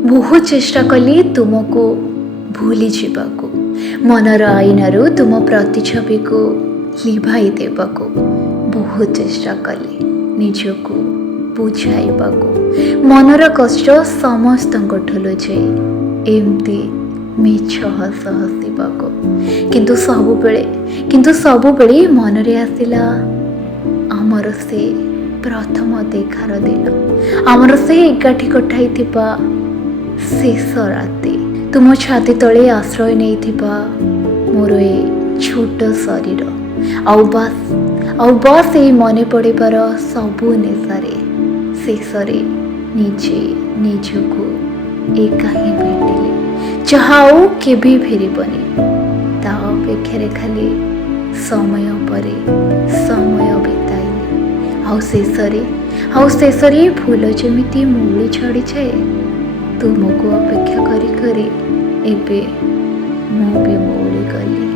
बहुत चेष्टा कली तुमको भूली जीवाको, मनर आईनारू तुम प्रतिछवि को लिभाई देवाको बहुत चेष्टा कली निजको बुझाइबाको। मनर कष्ट समस्त लुझे एमती मिछ हस हसवाको, किंतु सबुबेले मनरे आसिला आमर से प्रथम देखार दिन, आमर से एकाठी कठाई शेष राति, तुम छाती तले आश्रय नहीं मोर ए छोट शरीर आउ बस ये मन पड़ार सबू नेशारे शेषे निजे निजको एका ही भेटिले जहाँ आउ केबे फेरबनी, ता अपेक्षारे खाली समय परे समय बिताइले आउ शेषरे फूल जमीती मूली छड़ी जाए तुमको अपेक्षा करी करी एबे मु भी मौली गली।